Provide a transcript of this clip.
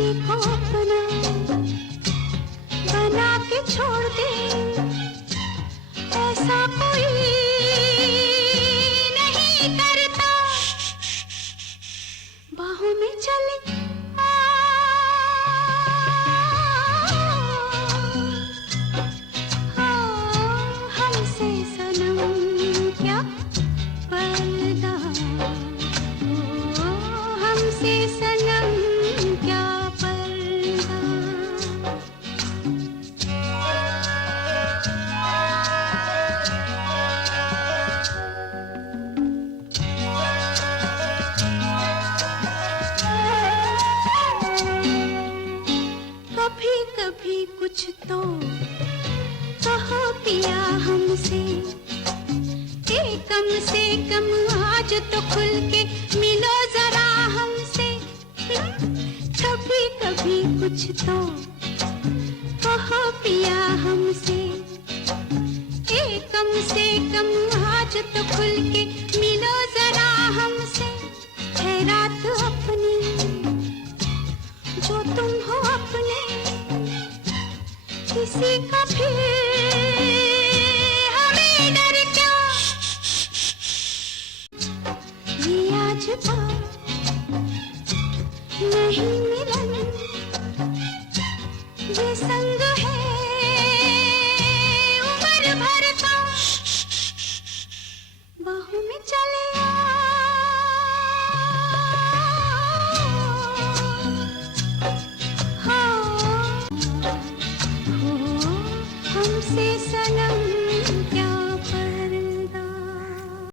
किसी को अपना बना के छोड़ दे, ऐसा कोई नहीं करता। बाहों में चले हमसे सनम क्या पर्दा, हमसे सनम क्या पर्दा। कभी कभी कुछ तो कहो पिया हमसे, कम से कम आज तो खुल के मिलो जरा हमसे। कभी कभी कुछ तो कहो पिया हमसे, कम से कम आज तो खुल के मिलो जरा हमसे। है रात अपनी जो तुम हो अपने, किसी का फिर हमें डर क्या। ये आज बात नहीं मिलन, ये संग है उम्र भर का। बाहों में चले आ